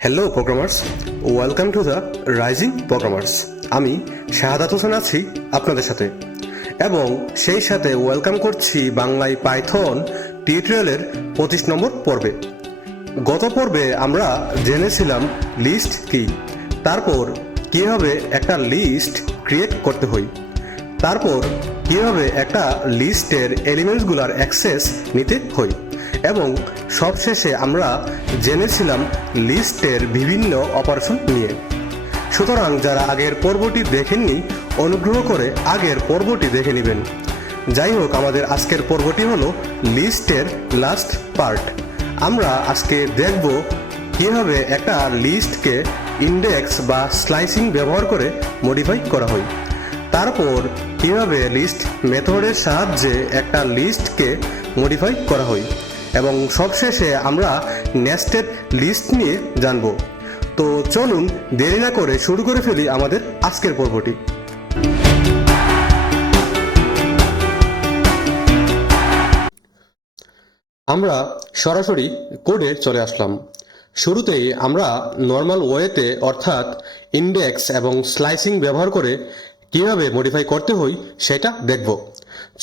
Hello programmers, welcome to the rising programmers. আমি শাহাদাত হোসেন আছি আপনাদের সাথে, এবং সেই সাথে ওয়েলকাম করছি বাংলায় পাইথন টিউটোরিয়ালের 25 নম্বর পর্বে। গত পর্বে আমরা জেনেছিলাম লিস্ট কি, তারপর কীভাবে একটা লিস্ট ক্রিয়েট করতে হয়, তারপর কীভাবে একটা লিস্টের এলিমেন্টসগুলোর অ্যাক্সেস নিতে হয়, এবং সবশেষে আমরা জেনেছিলাম লিস্টের বিভিন্ন অপারেশন নিয়ে। সুতরাং যারা আগের পর্বটি দেখেননি, অনুগ্রহ করে আগের পর্বটি দেখে নেবেন। যাই হোক, আমাদের আজকের পর্বটি হলো লিস্টের লাস্ট পার্ট। আমরা আজকে দেখব কীভাবে একটা লিস্টকে ইন্ডেক্স বা স্লাইসিং ব্যবহার করে মডিফাই করা হয়, তারপর কীভাবে লিস্ট মেথডের সাহায্যে একটা লিস্টকে মডিফাই করা হয়, এবং সবশেষে আমরা নেস্টেড লিস্ট নিয়ে জানব। তো চলুন দেরি না করে শুরু করে ফেলি আমাদের আজকের পর্বটি। আমরা সরাসরি কোডে চলে আসলাম। শুরুতেই আমরা নর্মাল ওয়েতে অর্থাৎ ইন্ডেক্স এবং স্লাইসিং ব্যবহার করে কিভাবে মডিফাই করতে হয় সেটা দেখব।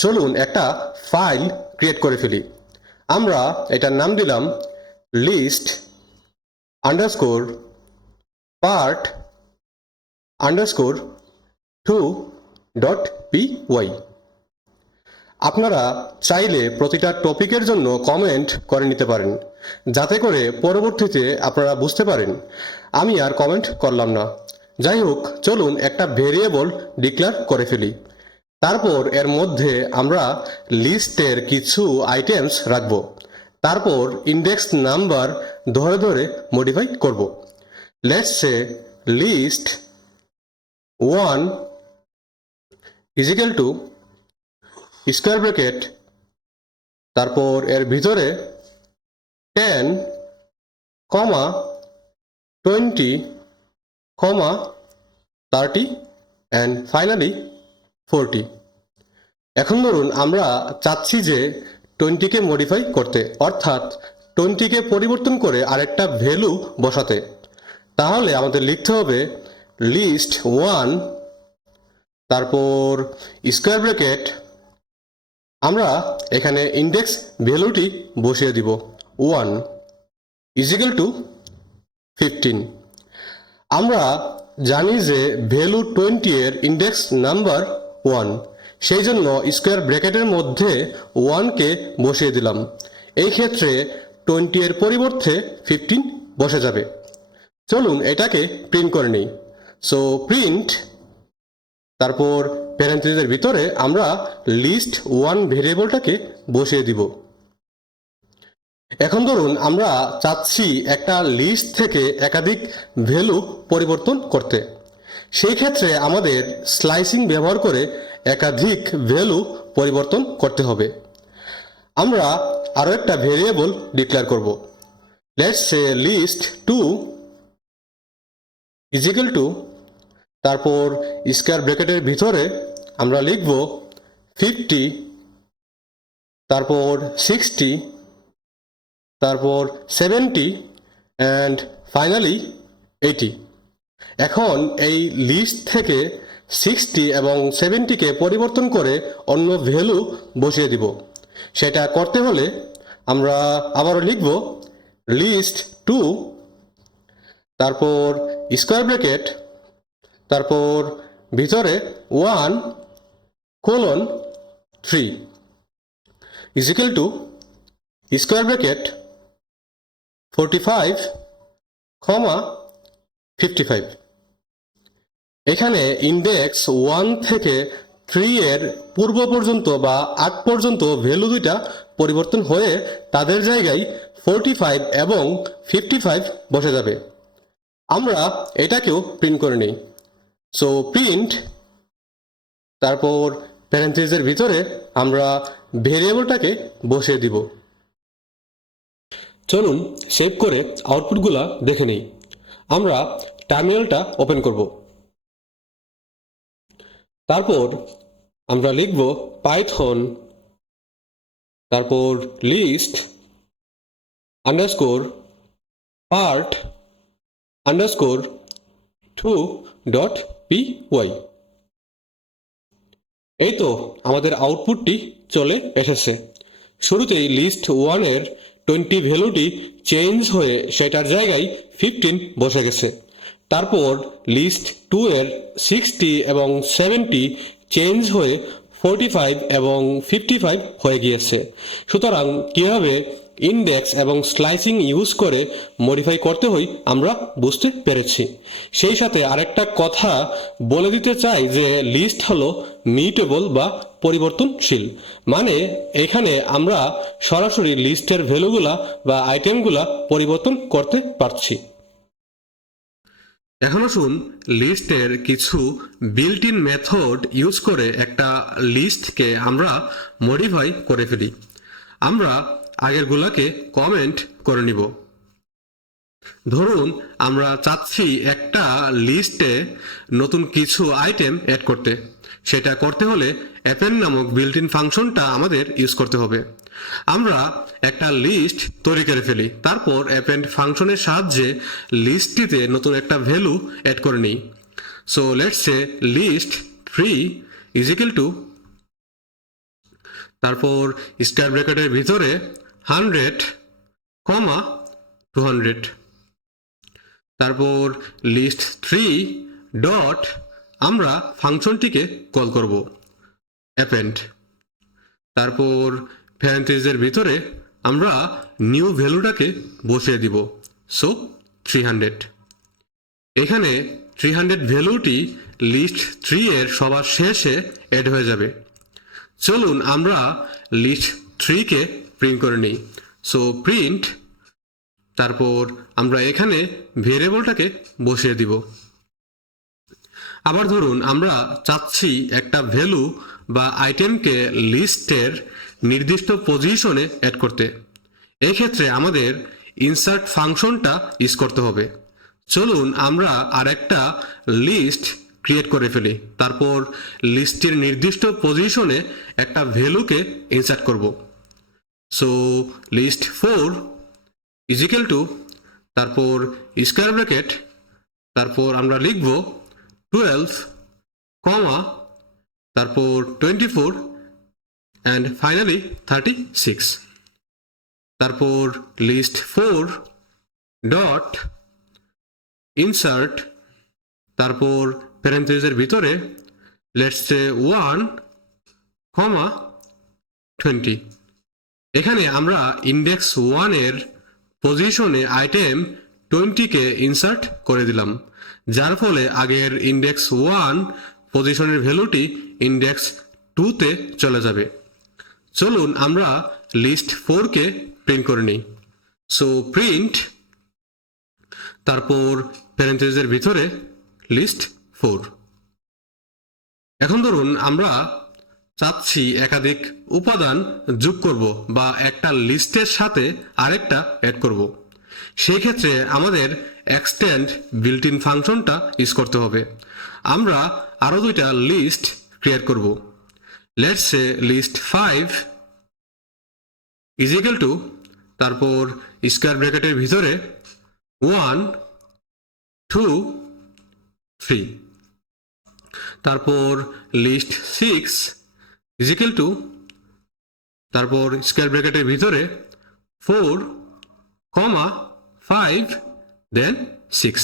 চলুন একটা ফাইল ক্রিয়েট করে ফেলি। আমরা এটার নাম দিলাম list underscore part underscore 2.py। আপনারা চাইলে প্রতিটা টপিকের জন্য কমেন্ট করে নিতে পারেন, যাতে করে পরবর্তীতে আপনারা বুঝতে পারেন। আমি আর কমেন্ট করলাম না। যাই হোক, চলুন একটা ভেরিয়েবল ডিক্লেয়ার করে ফেলি। তারপর এর মধ্যে আমরা লিস্টের কিছু আইটেমস রাখব, তারপর ইন্ডেক্স নাম্বার ধরে ধরে মডিফাই করব। Let's say list 1 is equal to square bracket, তারপর এর ভিতরে 10, 20, 30 অ্যান্ড ফাইনালি 40। এখন ধরুন আমরা চাচ্ছি যে 20কে মডিফাই করতে, অর্থাৎ 20কে পরিবর্তন করে আরেকটা ভ্যালু বসাতে। তাহলে আমাদের লিখতে হবে লিস্ট 1, তারপর স্কোয়ার ব্র্যাকেট, আমরা এখানে ইন্ডেক্স ভ্যালুটি বসিয়ে দিব 1 ইজ ইকুয়াল টু 15। আমরা জানি যে ভ্যালু 20 এর ইন্ডেক্স নাম্বার 1, সেই জন্য স্কোয়ার ব্র্যাকেটের মধ্যে 1কে বসিয়ে দিলাম। এই ক্ষেত্রে 20 এর পরিবর্তে 15 বসে যাবে। চলুন এটাকে প্রিন্ট করে নিই। সো প্রিন্ট, তারপর প্যারেন্থেসিসের ভিতরে আমরা লিস্ট 1 ভেরিয়েবলটাকে বসিয়ে দিব। এখন ধরুন আমরা চাচ্ছি একটা লিস্ট থেকে একাধিক ভ্যালু পরিবর্তন করতে। সেই ক্ষেত্রে আমাদের স্লাইসিং ব্যবহার করে একাধিক ভ্যালু পরিবর্তন করতে হবে। আমরা আরও একটা ভেরিয়েবল ডিক্লেয়ার করব। Let's say list 2 is equal to, তারপর স্কোয়ার ব্র্যাকেটের ভিতরে আমরা লিখব 50, তারপর 60, তারপর 70 অ্যান্ড ফাইনালি 80। এখন এই লিস্ট থেকে 60 এবং 70কে পরিবর্তন করে অন্য ভ্যালু বসিয়ে দিব। সেটা করতে হলে আমরা আবারও লিখব লিস্ট 2, তারপর স্কোয়ার ব্র্যাকেট, তারপর ভিতরে 1:3 is equal to square bracket 45, 55। এখানে ইন্ডেক্স 1 থেকে 3 এর পূর্ব পর্যন্ত বা আগ পর্যন্ত ভ্যালু দুইটা পরিবর্তন হয়ে তাদের জায়গায় 45 এবং 55 বসে যাবে। আমরা এটাকেও প্রিন্ট করে নিই। সো প্রিন্ট, তারপর প্যারেন্থেসিসের ভিতরে আমরা ভেরিয়েবলটাকে বসিয়ে দিব। চলুন সেভ করে আউটপুটগুলা দেখে নিই। আমরা টার্মিনালটা ওপেন করব। তারপর আমরা লিখব পাইথন, তারপর list underscore part underscore 2 dot P Y. এই তো আমাদের আউটপুটটি চলে এসেছে। শুরুতেই লিস্ট 1-এর 20 ভ্যালুটি চেঞ্জ হয়ে সেটার জায়গায় 15 বসে গেছে। তারপর লিস্ট 2-এর 60 এবং 70 চেঞ্জ হয়ে 45 এবং 55 হয়ে গিয়েছে। সুতরাং কিভাবে ইন্ডেক্স এবং স্লাইসিং ইউজ করে মডিফাই করতে হয় আমরা বুঝতে পেরেছি। সেই সাথে আরেকটা কথা বলে দিতে চাই যে লিস্ট হলো মিউটেবল বা পরিবর্তনশীল, মানে এখানে আমরা সরাসরি লিস্টের ভ্যালুগুলা বা আইটেমগুলা পরিবর্তন করতে পারছি। এখন আসুন লিস্টের কিছু বিল্ট ইন মেথড ইউজ করে একটা লিস্টকে আমরা মডিফাই করে ফেলি। আমরা আগেরগুলাকে কমেন্ট করে নিব। ধরুন আমরা চাচ্ছি একটা লিস্টে নতুন কিছু আইটেম অ্যাড করতে। সেটা করতে হলে অ্যাপেন্ড নামক বিল্ট ইন ফাংশনটা আমাদের ইউজ করতে হবে। আমরা একটা লিস্ট তৈরি করে ফেলি, তারপর অ্যাপেন্ড ফাংশনের সাহায্যে লিস্টটিতে নতুন একটা ভ্যালু অ্যাড করে নিই। So let's say list 3 is equal to, তারপর স্কয়ার ব্র্যাকেটের ভিতরে 100, 200। তারপর লিস্ট 3 ডট আমরা ফাংশনটিকে কল করব অ্যাপেন্ড। তারপর প্যারেন্থেসিসের ভিতরে আমরা নিউ ভ্যালুটাকে বসিয়ে দিব, সো 300। এখানে 300 ভ্যালুটি লিস্ট 3 এর সবার শেষে অ্যাড হয়ে যাবে। চলুন আমরা লিস্ট 3 কে প্রিন্ট করে নিই। সো প্রিন্ট, তারপর আমরা এখানে ভেরিয়েবলটাকে বসিয়ে দিব। আবার ধরুন আমরা চাচ্ছি একটা ভ্যালু বা আইটেমকে লিস্টের নির্দিষ্ট পজিশনে অ্যাড করতে। এক্ষেত্রে আমাদের ইনসার্ট ফাংশনটা ইউজ করতে হবে। চলুন আমরা আরেকটা লিস্ট ক্রিয়েট করে ফেলি, তারপর লিস্টের নির্দিষ্ট পজিশনে একটা ভ্যালুকে ইনসার্ট করব। So list 4 is equal to, তারপর স্কয়ার ব্র্যাকেট, তারপর আমরা লিখব 12, তারপর 24 অ্যান্ড ফাইনালি 36। তারপর লিস্ট 4 ডট ইনসার্ট, তারপর প্যারেন্থেসিসের ভিতরে লেটস সে 1, 20। এখানে আমরা ইন্ডেক্স 1 এর পজিশনে আইটেম 20কে ইনসার্ট করে দিলাম, যার ফলে আগের ইন্ডেক্স 1 পজিশনের ভ্যালুটি ইন্ডেক্স 2তে চলে যাবে। চলুন আমরা লিস্ট 4কে প্রিন্ট করে নিই। সো প্রিন্ট, তারপর প্যারেন্থেসিসের ভিতরে লিস্ট 4। এখন ধরুন আমরা চাচ্ছি একাধিক উপাদান যোগ করব বা একটা লিস্টের সাথে আরেকটা অ্যাড করব। সেই ক্ষেত্রে আমাদের এক্সটেন্ড বিল্ট ইন ফাংশনটা ইউজ করতে হবে। আমরা আরো দুইটা লিস্ট ক্রিয়েট করব। Let's say list 5 is equal to, তারপর স্কয়ার ব্র্যাকেটের ভিতরে 1, 2, 3। তারপর লিস্ট 6 ইজ ইকুয়াল টু, তারপর স্কয়ার ব্র্যাকেটের ভিতরে 4, 5 দেন 6।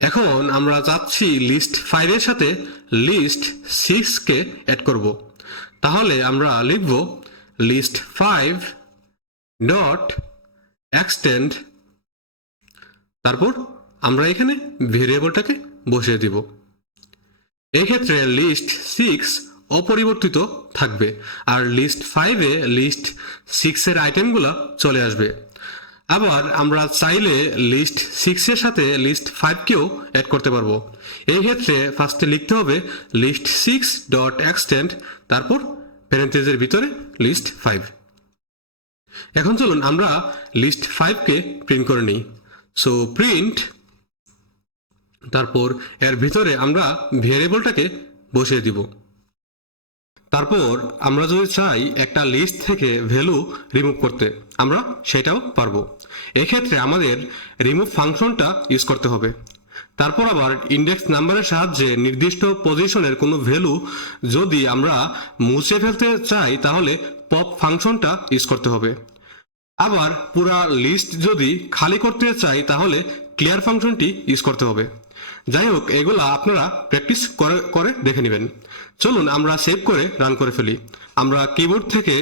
এখন আমরা চাচ্ছি লিস্ট 5 এর সাথে লিস্ট 6 কে অ্যাড করব। তাহলে আমরা লিখব লিস্ট 5 ডট এক্সটেন্ড, তারপর আমরা এখানে ভেরিয়েবলটাকে বসিয়ে দিব। এই ক্ষেত্রে লিস্ট 6 অপরিবর্তিত থাকবে আর লিস্ট 5 এ লিস্ট 6 এর আইটেমগুলো চলে আসবে। আবার আমরা চাইলে লিস্ট 6 এর সাথে লিস্ট 5 কেও অ্যাড করতে পারবো। এই ক্ষেত্রে ফার্স্টে লিখতে হবে লিস্ট 6 ডট এক্সটেন্ড, তারপর প্যারেন্থেসিসের ভিতরে লিস্ট 5। এখন চলুন আমরা লিস্ট 5 কে প্রিন্ট করে নিই। সো প্রিন্ট, তারপর এর ভিতরে আমরা ভেরিয়েবলটাকে বসিয়ে দিব। তারপর আমরা যদি চাই একটা লিস্ট থেকে ভ্যালু রিমুভ করতে, আমরা সেটাও পারবো। এক্ষেত্রে আমাদের রিমুভ ফাংশনটা ইউজ করতে হবে। তারপর আবার ইন্ডেক্স নাম্বারের সাহায্যে নির্দিষ্ট পজিশনের কোনো ভ্যালু যদি আমরা মুছে ফেলতে চাই তাহলে পপ ফাংশনটা ইউজ করতে হবে। আবার পুরা লিস্ট যদি খালি করতে চাই তাহলে ক্লিয়ার ফাংশনটি ইউজ করতে হবে। যাই হোক, এগুলা আপনারা প্র্যাকটিস করে দেখে নেবেন। চলুন আমরা সেভ করে রান করে ফেলি। আমরা কিবোর্ড থেকে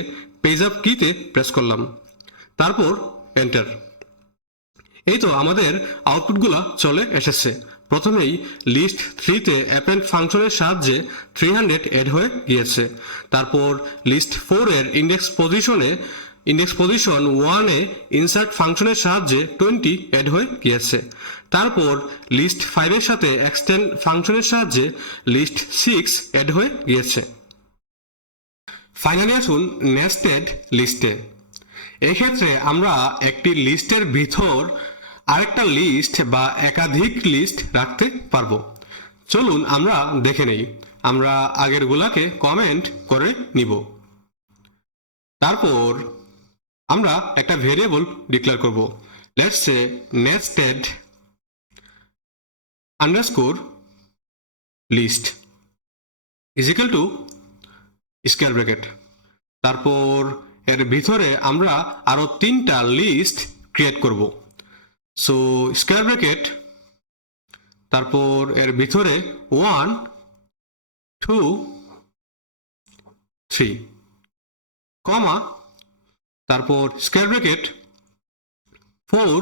পেজ আপ কিতে প্রেস করলাম, তারপর এন্টার। এই তো আমাদের আউটপুটগুলা চলে এসেছে। প্রথমেই লিস্ট 3-তে অ্যাপেন্ড ফাংশনের সাহায্যে 300 এড হয়ে গিয়েছে। তারপর লিস্ট 4 এর ইন্ডেক্স পজিশন 1-এ ইনসার্ট ফাংশনের সাহায্যে 20 এড হয়ে গিয়েছে। তারপর লিস্ট 5 এর সাথে এক্সটেন্ড ফাংশনের সাহায্যে লিস্ট 6 এড হয়ে গিয়েছে। ফাইনালি আসুন নেস্টেড লিস্টে। এক্ষেত্রে আমরা একটি লিস্টের ভিতর আরেকটা লিস্ট বা একাধিক লিস্ট রাখতে পারবো। চলুন আমরা দেখে নেই। আমরা আগেরগুলাকে কমেন্ট করে নিব। তারপর আমরা একটা ভেরিয়েবল ডিক্লেয়ার করব। Let's say nested underscore list is equal to square bracket. তারপর এর ভিতরে আমরা আরো 3টা লিস্ট ক্রিয়েট করব। সো স্কোয়ার ব্র্যাকেট, তারপর এর ভিতরে 1 2 3 কমা, তারপর স্কোয়ার ব্র্যাকেট 4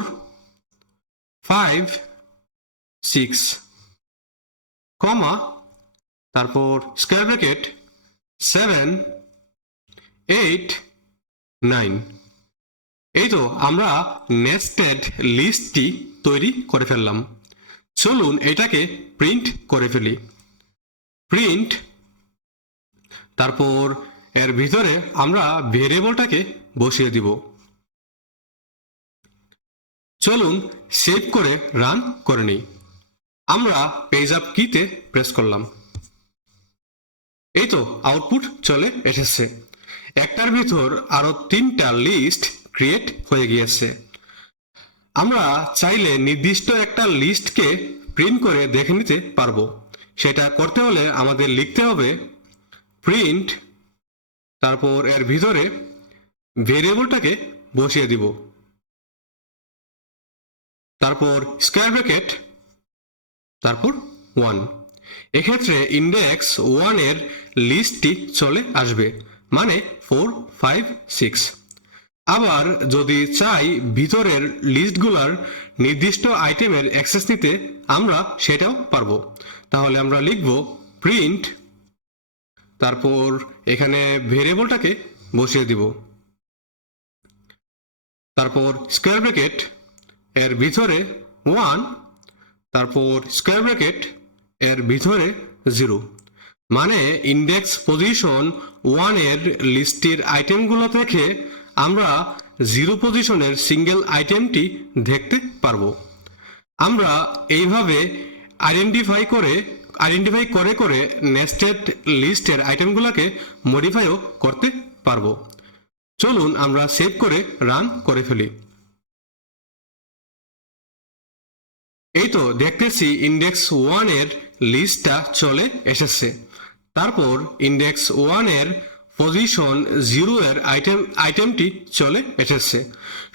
5 6 কমা, তারপর স্কোয়ার ব্র্যাকেট 7 8 9। এই তো আমরা নেস্টেড লিস্টটি তৈরি করে ফেললাম। চলুন এটাকে প্রিন্ট করে ফেলি। প্রিন্ট, তারপর এর ভিতরে আমরা ভেরিয়েবলটাকে বসিয়ে দিব। চলুন সেভ করে রান করে নিই। আমরা পেজ আপ কিতে প্রেস করলাম। এই তো আউটপুট চলে এসেছে। একটার ভিতর আরো 3টা লিস্ট ক্রিয়েট হয়ে গিয়েছে। আমরা চাইলে নির্দিষ্ট একটা লিস্টকে প্রিন্ট করে দেখে নিতে পারবো। সেটা করতে হলে আমাদের লিখতে হবে প্রিন্ট, তারপর এর ভিতরে ভেরিয়েবলটাকে বসিয়ে দিব। তারপর স্কোয়ার ব্র্যাকেট, তারপর 1। এক্ষেত্রে ইন্ডেক্স 1 এর লিস্টটি চলে আসবে, মানে 4 5 6। আবার যদি চাই ভিতরের লিস্টগুলার নির্দিষ্ট আইটেমের অ্যাক্সেস নিতে, আমরা সেটাও পারবো। তাহলে আমরা লিখব প্রিন্ট, তারপর এখানে ভেরিয়েবলটাকে বসিয়ে দিব। তারপর স্কোয়ার ব্র্যাকেট, এর ভিতরে 1, তারপর স্কোয়ার ব্র্যাকেট, এর ভিতরে 0। মানে ইন্ডেক্স পজিশন 1 এর লিস্টের আইটেমগুলো থেকে আমরা 0 পজিশনের সিঙ্গেল আইটেমটি দেখতে পারবো। আমরা এইভাবে আইডেন্টিফাই করে করে নেস্টেড লিস্টের আইটেমগুলোকে মডিফাইও করতে পারবো। চলুন আমরা সেভ করে রান করে ফেলি। এই তো দেখতেছি ইন্ডেক্স 1 এর লিস্টটা চলে এসেছে। তারপর ইন্ডেক্স 1 এর পজিশন 0 এর আইটেমটি চলে এসেছে।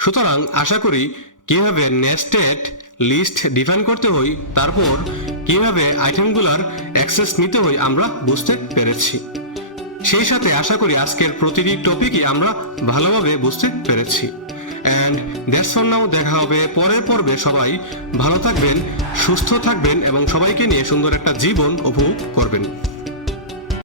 সুতরাং আশা করি কিভাবে নেস্টেড লিস্ট ডিফাইন করতে হয়, তারপর কিভাবে আইটেমগুলোর অ্যাক্সেস নিতে হয় আমরা বুঝতে পেরেছি। সেই সাথে আশা করি আজকের প্রতিটি টপিকই আমরা ভালোভাবে বুঝতে পেরেছি। And that's for now. দেখা হবে পরের পর্বে। সবাই ভালো থাকবেন, সুস্থ থাকবেন এবং সবাইকে নিয়ে সুন্দর একটা জীবন উপভোগ করবেন।